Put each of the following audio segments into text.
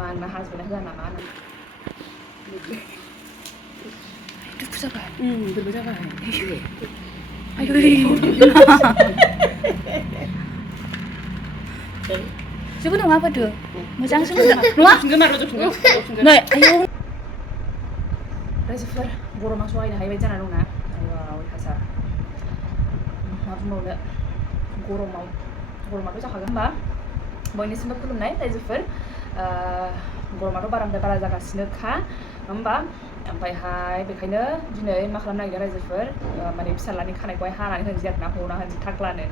मा आंना हासबेन्डआ होआ नामा दुखु जाबाय दुखु जाबाय आयौ जेबो नङा फाथो मोजांसो मोजां नङा नै आयौ रायजोफोर गरमा सहायनो हायि बायदि जाना दंना आयौ अयथासार मा बुंबावनो गरमाथ' जाखागोन होमबा बयनिसिमबो खुलुमनाय रायजोफोर गरमाथ' बारानिफ्राय बारा जागासिनोखा होमबा ओमफ्रायहाय बेखायनो दिनै मा खालामनो नागिरदों रायजोफोर माने फिसाज्लानि खानायखौहाय हानानै होनोसै आरोना हना होनोसै थाख्लानो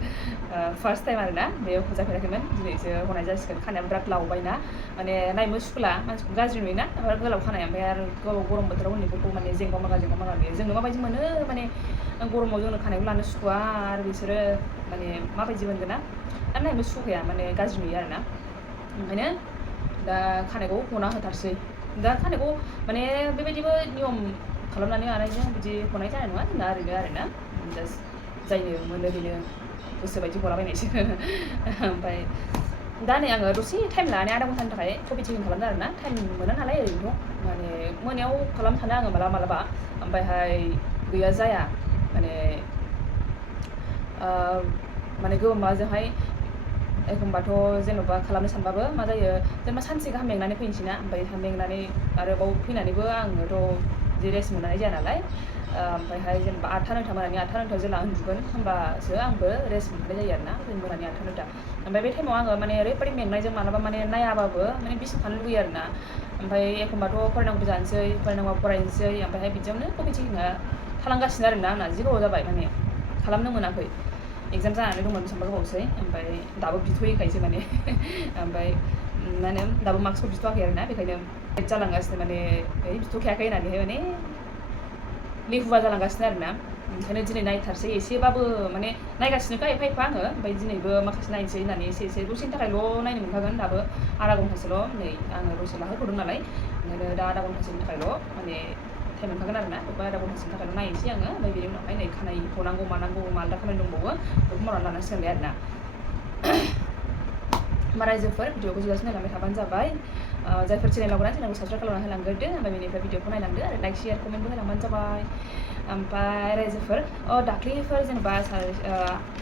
फार्स्ट टाइम आरोना बेयाव जाफेराखैमोन दिनैसो हनाय जासिगोन खानाया बिराद लावबायना माने नायनो सुखुला मानसिखौ गाज्रि नुयोना गोलाव खानाया ओमफ्राय आरो गरम बोथोराव उन्दैफोरखौ माने जेंगा मागा नुयो जोंनो माबायदि मोनो माने गरमाव जोंनो खानायखौ लानो सुखुवा आरो बिसोरो माने माबायदि मोनगोन ना आरो नायनो सुखुया माने गाज्रि नुयो आरोना ओंखायनो दा खानायखौ हना होथारसै दा खानायखौ माने बेबायदिबो नियम खालामनानै लानायजों बिदि हनाय जानाय नङा जोंना ओरैनो आरोना जास्ट जायनो मोनो बेनो गोसोबायदि हलाबायनायसो ओमफ्राय दा नै आङो दसे टाइम लानानै आधा घन्टानि थाखाय कफि चेकिं खालामदों आरोना टाइम मोना नालाय ओरैनोथ' माने मोनायाव खालामनो सानो आङो मालाबा ओमफ्रायहाय गैया जाया माने गोबांजोंहाय एखमबाथ' जेन'बा खालामनो सानबाबो मा जायो जेनेबा सानसे गाहाम मेंनानै फैनोसै ना ओमफ्राय मेंनानै आरोबाव फैनानैबो आङोथ' बिदि रेस्ट मोननाय जाया नालाय ओमफ्रायहाय जेनेबा 8 9 मोनानि 8 9 जेला उन्दुगोन होमबासो आंबो रेस्ट मोननाय जायो आरोना मोनानि 8 9 ओमफ्राय बे टाइमाव आङो माने ओरैबायदि मेंनायजों मालाबा माने नायाबाबो माने बिसिनाव थानो लुगैयो आरोना ओमफ्राय एखमबाथ' फरायनांगौ जानोसै फरायनांगौ फरायनोसै ओमफ्रायहाय बिदियावनो कफि चेकिंआ थालांगासिनो आरोना आंना जि गोबाव जाबाय माने खालामनो मोनाखै एग्जाम जानानै दंमोन बेसेबांबा गोबावसै ओमफ्राय दाबो बिथ'यैखायसो माने ओमफ्राय मा होनो दाबो मार्क्सखौ बिथ'वाखै आरोना बेखायनो लेट जालांगासिनो माने बिथ'खायाखै होननानैहाय माने लेहुवा जालांगासिनो आरोना ओंखायनो दिनै नायथारसै एसेबाबो माने नायगासिनोखा एफा एफा आङो ओमफ्राय दिनैबो माखासे नायनोसै होननानै एसे दसेनि थाखायल' नायनो मोनखागोन दाबो आधा घन्टासोल' नै आङो दसे लाहोथ'दों नालाय ओंखायनो दा आधा घन्टासोनि थाखायल' माने टाइम मोनखागोन आरोना बेखौ आधा घन्टासोनि थाखायल' नायनोसै आङो ओमफ्राय बेनि उनावहाय नै खानाय हनांगौ मानांगौ मालदा खामानि दंबावो बेखौ मावनानै लानांसिगोनलाय आरोना होमबा रायजोफोर भिडिअखौ जोबजासिम नायलांबाय थाबानो जाबाय जायफोर चेनेलाव गोनां चेनेलखौ साबसक्राइब खालामना होलांग्रोदो ओमफ्राय बेनिफ्राय भिडिअखौ नायलांदो आरो लाइक शेयार कमेन्टबो होलांबानो जाबाय ओमफ्राय रायजोफोर दाख्लैफोर जेनेबा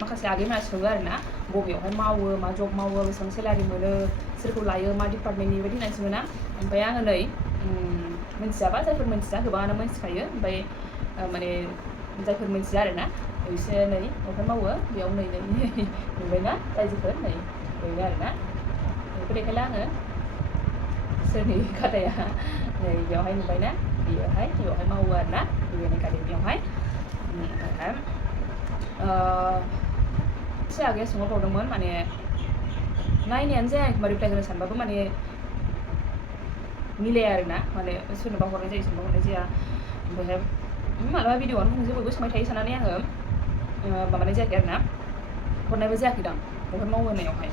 माखासे आगैमोना सोङो आरोना बबेयावहाय मावो मा जब मावो बेसेबां सेलारि मोनो सोरखौ लायो मा डिपार्टमेन्टनि बेबायदि होननानै सोङोना ओमफ्राय आङो नै मिन्थियाबा जायफोर मिन्थिया गोबाङानो मिन्थिखायो ओमफ्राय माने जायफोर मिन्थिया आरोना बिसोर नै बबेहाय मावो बेयाव नै नुबायना रायजोफोर नै बेनो आरोना बेखौ देखायला आङो सोरनि खाथाया नै बेयावहाय नुबायना बेयावहाय मावो आरोना इउएन एकाडेमियावहाय ओमफ्राय एसे आगैया सोंहरबावदोंमोन माने नायनायानो जाया एखमबा रिप्लाइ होनो सानबाबो माने मिलाया आरोना माने सोरनोबा हरनाय जायो सोरनोबा हरनाय जाया ओमफ्रायहाय मालाबा भिडिअआनो बुंनोसै बयबो सोंबाय थायो साननानै आङो माबानाय जायाखै आरोना हरनायबो जायाखैदां बहाय मावो होनायावहाय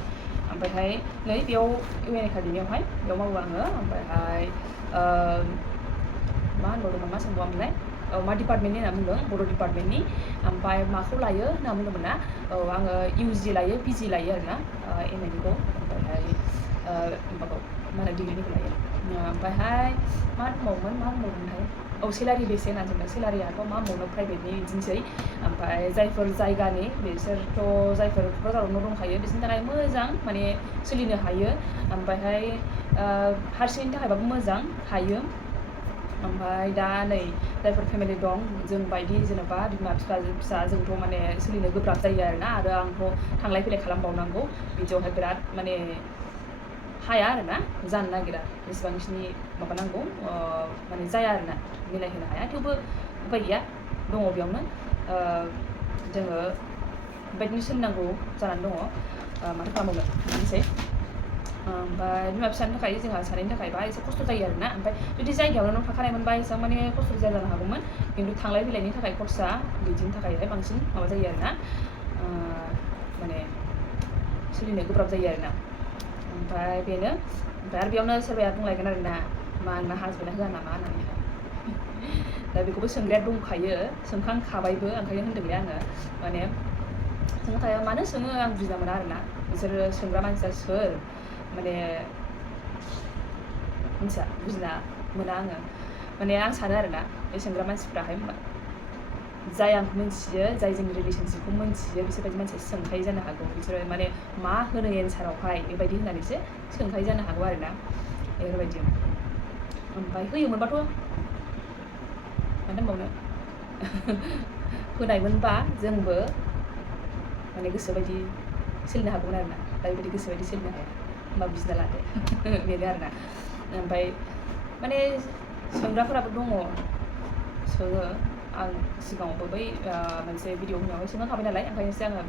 ओमफ्रायहाय नै बेयाव इउएन एकाडेमियावहाय बेयाव मावो आङो ओमफ्रायहाय मा होनबावदोंमोन मा सोंबावोमोनलाय मा डिपार्टमेन्टनि होनना बुंदों बर' डिपार्टमेन्टनि ओमफ्राय माखौ लायो होनना बुंदोंमोन ना आङो इउजि लायो पिजि लायो आरोना एमएनिखौ ओमफ्रायहाय माबाखौ मा होनो डिग्रिनिखौ लायो ओमफ्रायहाय मा होनबावोमोनथाय सेलारि बेसे होननानै सोंदों सेलारियाथ' मा होनबावनो प्राइभेटनि बिदिनोसै ओमफ्राय जायफोर जायगानि बिसोरथ' जायफोर क'क्राझारावनो दंखायो बिसोरनि थाखाय मोजां माने सोलिनो हायो ओमफ्रायहाय हारसिंनि थाखायबाबो मोजां हायो ओमफ्राय दा नै जायफोर फेमिलि दं जों बायदि जेनेबा बिमा फिसा जोंथ' माने सोलिनो गोब्राब जायो आरोना आरो आंथ' थांलाय फैलाय खालामबावनांगौ बिदियावहाय बिराद माने हाया आरोना जानो नागिरा जेसेबांखिनि माबानांगौ माने जाया आरोना मिलायहोनो हाया थेवबो उपाय गैया दङ बेयावनो जोङो बेबायदिनो सोलिनांगौ जानानै दङ माथो खालामबावनो बिदिनोसै ओमफ्राय बिमा फिसानि थाखाय जोंहा सानैनि थाखायबा एसे खस्थ' जायो आरोना ओमफ्राय जुदि जायगायावनो न' थाखानायमोनबा एसेबां माने खस्थ' जाया जानो हागौमोन खिन्थु थांलाय फैलायनि थाखाय खरसा बिदिनि थाखायहाय बांसिन माबा जायो आरोना माने सोलिनो गोब्राब जायो आरोना ओमफ्राय बेनो ओमफ्राय आरो बेयावनो सोरबाया बुंलायगोन आरोना मा आंना हासबेन्डआ होआ नामा होननानैहाय दा बेखौबो सोंग्राया दंखायो सोंखांखाबायबो ओंखायनो होनदोंलै आङो माने सोंखाया मानो सोङो आं बुजिना मोना आरोना बिसोरो सोंग्रा मानसिया सोर माने मिथिया बुजिना मोना आङो माने आं सानो आरोना बे सोंग्रा मानसिफ्राहाय जाय आंखौ मिन्थियो जाय जोंनि रिलेसनशिपखौ मिन्थियो बिसोरबायदि मानसिया सोंखायो जानो हागौ बिसोरो माने मा होनो एन्सारावहाय बेबायदि होननानैसो सोंखायो जानो हागौ आरोना बेफोरबायदि ओमफ्राय होयोमोनबाथ' मानो होनबावनो होनायमोनबा जोंबो माने गोसोबायदि सोलिनो हागौमोन आरोना दा बेबायदि गोसोबायदि सोलिनो हाया होमबा बुजिना लादो बेनो आरोना ओमफ्राय माने सोंग्राफोराबो दङ सोङो आं सिगाङावबो बै मोनसे भिडिअ होनायावहाय सोंखांखाबाय नालाय ओंखायनोसो आङो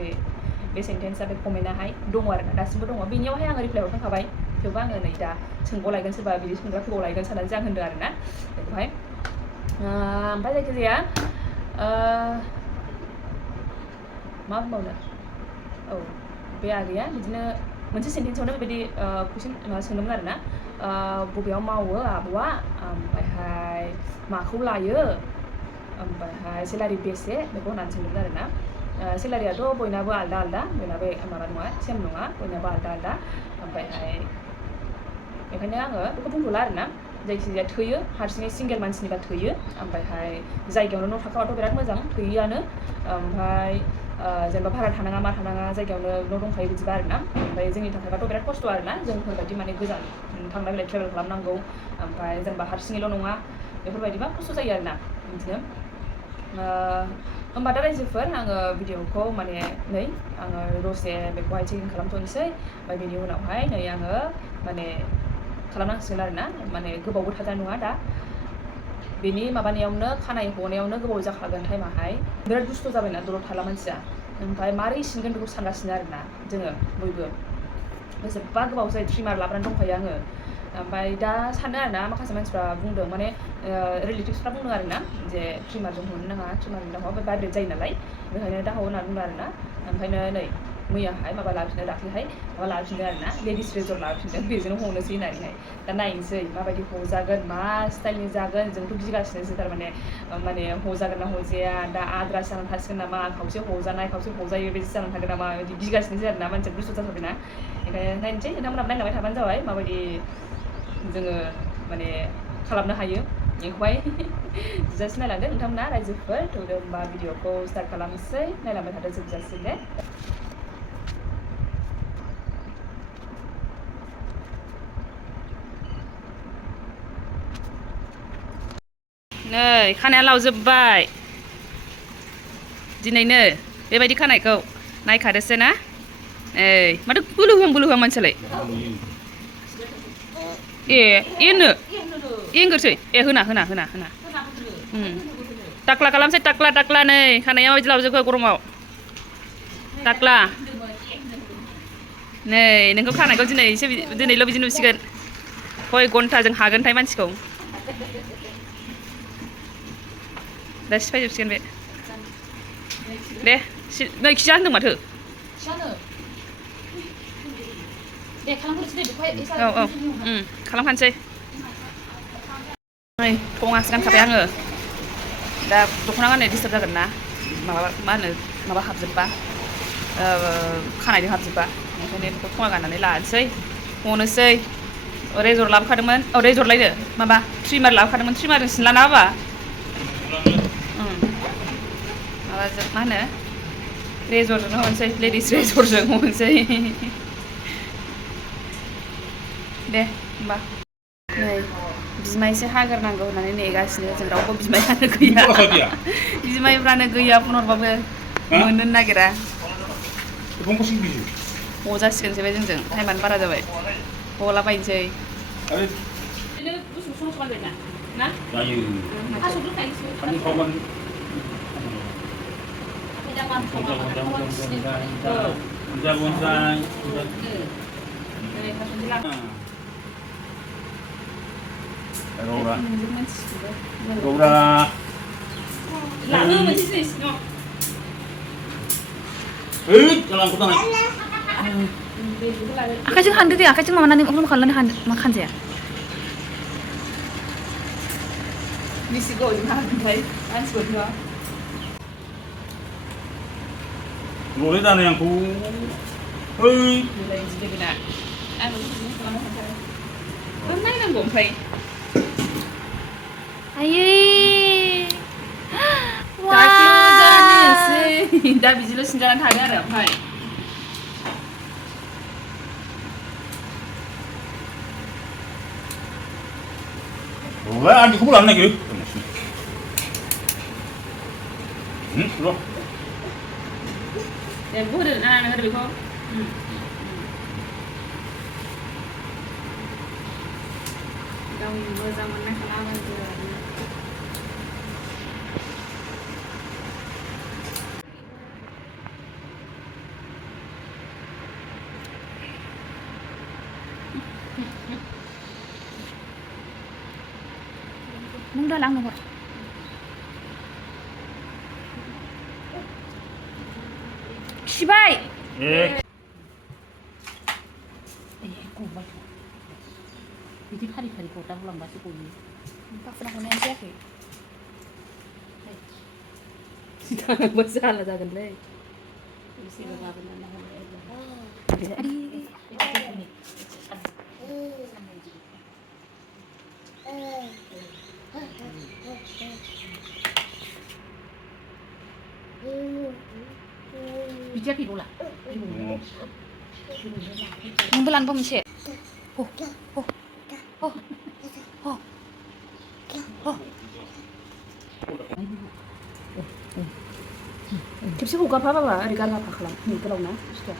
बे सेन्टेन्सआ बे कमेन्टआहाय दङ आरोना दासिमबो दङ बेनियावहाय आङो रिप्लाइ हरखांखाबाय थेवबो आङो नै दा सोंबावलायगोन सोरबा बिदि सोंग्रा फैबावलायगोन साननानैसो आं होनदों आरोना बेखौहाय ओमफ्राय जायखिजाया मा बुंबावनो औ बे आगैया बिदिनो मोनसे सेन्टेन्सआवनो बेबायदि कुइसन सोंदोंमोन आरोना बबेयाव मावो आब'आ ओमफ्रायहाय माखौ लायो ओमफ्रायहाय सेलारि बेसे बेखौ होननानै सोंदोंमोन आरोना सेलारियाथ' बयनाबो आलदा आलदा बयनाबो माबा नङा सेम नङा बयनाबो आलदा आलदा ओमफ्रायहाय बेखायनो आङो बेखौ बुंथ'ला आरोना जायखिजाया थोयो हारसिङै सिंगेल मानसिनिबा थोयो ओमफ्रायहाय जायगायावनो न' थाखाबाथ' बिराद मोजां थोयोआनो ओमफ्राय जेनेबा भारा थानाङा मा थानाङा जायगायावनो न' दंखायो बिदिबा आरोना ओमफ्राय जोंनि थाखायबाथ' बिराद खस्थ' आरोना जोंफोरबायदि माने गोजान थांलाय फैलाय ट्रेभेल खालामनांगौ ओमफ्राय जेनेबा हारसिङैल' नङा बेफोरबायदिबा खस्थ' जायो आरोना बिदिनो होमबा दा रायजोफोर आङो भिडिअखौ माने नै आङो दसे बेखौहाय चेकिं खालामथ'नोसै ओमफ्राय बेनि उनावहाय नै आङो माने खालामनांसिगोन आरोना माने गोबावबो थाजानाय नङा दा बेनि माबानायावनो खानाय हनायावनो गोबाव जाखागोन टाइमाहाय बिराद दुस्थ' जाबायना दलर थाला मानसिया ओमफ्राय मारै सिनगोन बेखौ सानगासिनो आरोना जोङो बयबो बेसेबा गोबाव जायो ट्रिमार लाबोनानै दंखायो आङो ओमफ्राय दा सानो आरोना माखासे मानसिफ्रा बुंदों माने रिलेटिभ्सफ्रा बुंदों आरोना जे ट्रिमारजों हनो नाङा ट्रिमारजों दाहौवा बे भाइब्रेट जायो नालाय बेखायनो दाहौ होननानै बुंदों आरोना ओंखायनो नै मैयाहाय माबा लाफिनदों दाख्लैहाय माबा लाफिनदों आरोना लेडिस रेजर लाफिनदों बेजोंनो हनोसै होननानैहाय दा नायनोसै माबायदि हजागोन मा स्टाइलनि जागोन जोंथ' गिगासिनोसो थारमाने माने हजागोन ना हजाया दा आद्रासो जानानै थासिगोन नामा खावसे हजानाय खावसे हजायो बेबायदि जानानै थागोन नामा बिदि गिगासिनोसै आरोना मानसिया दुस्थ' जाथारबायना बेखायनो नायनोसै नोंथांमोनाबो नायलांबाय थाबानो जाबाय माबायदि जोङो माने खालामनो हायो बेखौहाय जोबजासिम नायलांदो नोंथांमोना रायजोफोर थौदो होमबा भिडिअखौ स्टार्ट खालामनोसै नायलांबाय थादो जोबजासिम दे नै खानाया लावजोब्बाय दिनैनो बेबायदि खानायखौ नायखादोसो ना माथो बोलोहां मानसियालाय एनो एंगोरसै होना टाक्ला खालामसै टाक्ला नै खानाया माबायदि लावजोबखो गरमाव टाक्ला नै नोंखौ खानायखौ दिनैल' बिदि नुसिगोन खय घन्टाजों हागोनथाय मानसिखौ दा सिफायजोबसिगोन बे दे नै खिजा होनदों माथो औ खालामखानोसै नै थङासो गानखाबाय आङो दा दख'ना गाननाय डिस्टार्ब जागोन ना माबा हाबजोबबा खानायजों हाबजोबबा ओंखायनो बेखौ थङा गाननानै लानोसै हनोसै रेजर लाबोखादोंमोन रेजर लायनो माबा ट्रिमार लाबोखादोंमोन ट्रिमारजों सिनला ना बाबा माबाजों मा होनो रेजरजोंनो हनोसै लेडिस रेजरजों हनोसै दे होमबा नै बिमायसो हाग्रोनांगौ होननानै नेगासिनो जों रावबो बिमायानो गैया बिमायफ्रानो गैया फन हरबाबो मोननो नागिरा हजासिगोनसो बे जोंजों टाइमानो बारा जाबाय हलाबायनोसै आखाइजों हानदो दे आखाइजों माबानानै खालामनानै मा खानजाया मिसिगौजों हागोनथाय मानसिफोरखौ boleh dah yang ku mulai jadi benar aku sini kalau mau cari नांगौ ओमफ्राय आयै दाख्लैजानोसै दा बिदिल' सिनजानानै थादों आरो ओमफ्राय Boleh, adik aku pulang lagi. Loh. Ya, gue udah anak-anak dari kau. Kau ini zaman nak lawan tu. Nung dah lang nung Sibay Eh. Kubat. Jadi hari-hari kota pulang basi kulit. Tak pernah kena siap ke? Kita masalah dah kan leh. Isi bapak benar Adi Bijak ibu lah. Nung bulan pun mesti Kipsi buka apa? Ada apa kelam? Nih kalau nak, sudah.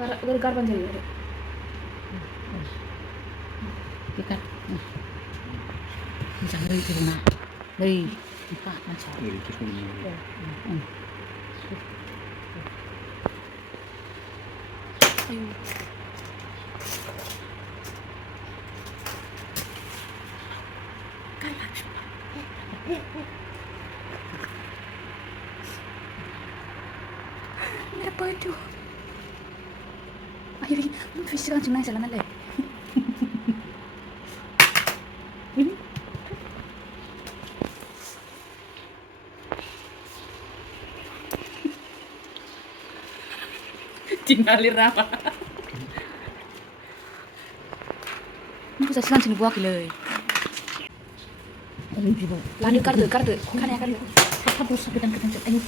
Ada garban jadi. Dekat. Jangan dari ke rumah. Dari buka macam. Apa itu? Ayo, fisik kan cuma jalan leh. Tinggalin apa? Ini bisa silang sini buah kilo. Lari kartu, kan ya kan. Apa bos kita ayo.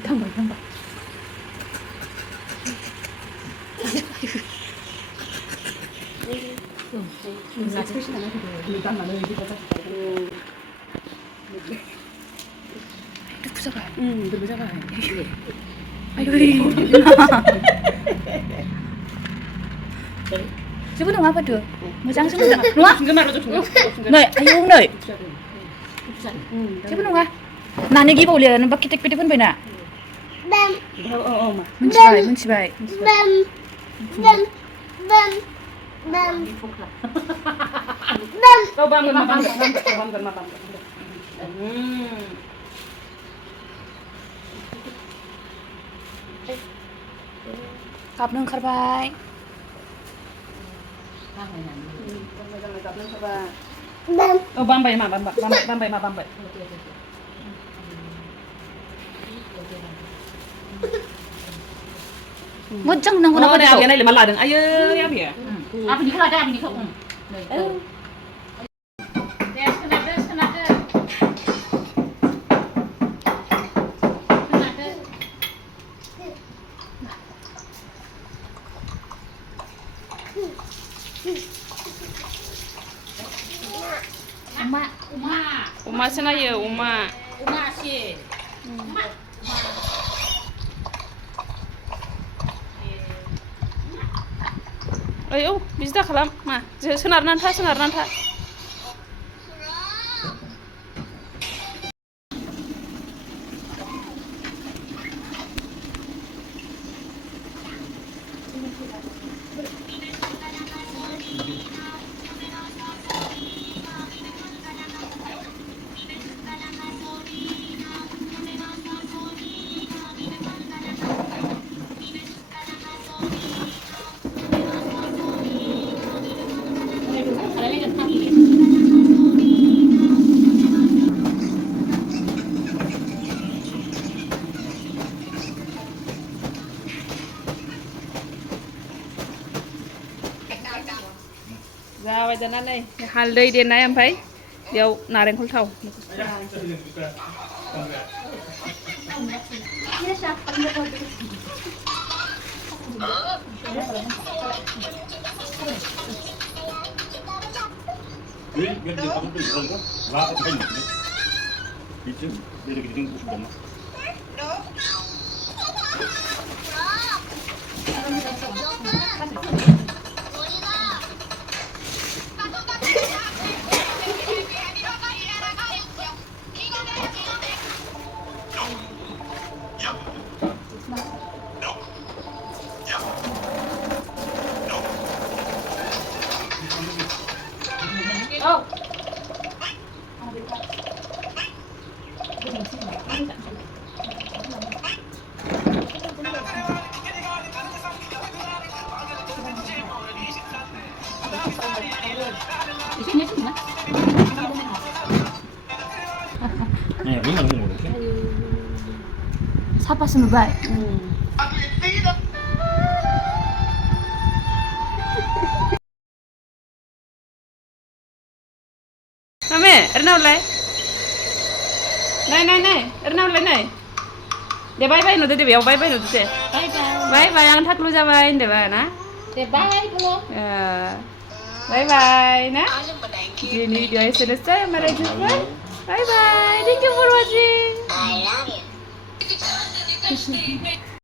Tambah. Itu bisa kan? Itu bisa kan? Ayo. Coba dong apa tuh? Macam semua. Nua? Gemar tu semua. Nai, ayo nai. Coba dong ah. Nani gi boleh, nampak kita pun benar. Oh, ma. Mencibai. Kau bangun. Kap nung karbai. Oh, bambai ma, bambai. Mojang nang Oh, apa ada tu? apa ni? Malah ada. Ayo, ya biar. Apa ni kalau ada apa ni kau? Uma sana ya, Uma. Uma sih. Ayo, bisa kalam, ma. Senar nanta. Ada lagi kan? जाबाय दाना नै हालदै देनाय ओमफ्राय बेयाव नारेंखल थाव Biar dia tahu tuh orang tuh lah apa kan gitu. Itu dia gitu gitu kan. Oh. Di sini sih mas. Nih, gimana nih? Sapa sembai Mame, Erna ulai. Nai, Erna ulai nai. Dia bye-bye no dede biar bye-bye no dede. Bye bye. Bye-bye yang thak lu jabain deh na. Bye dulu. Ya. Bye-bye na. Ini dia selesai mari jumpa. Bye-bye. Thank you for watching. I love you.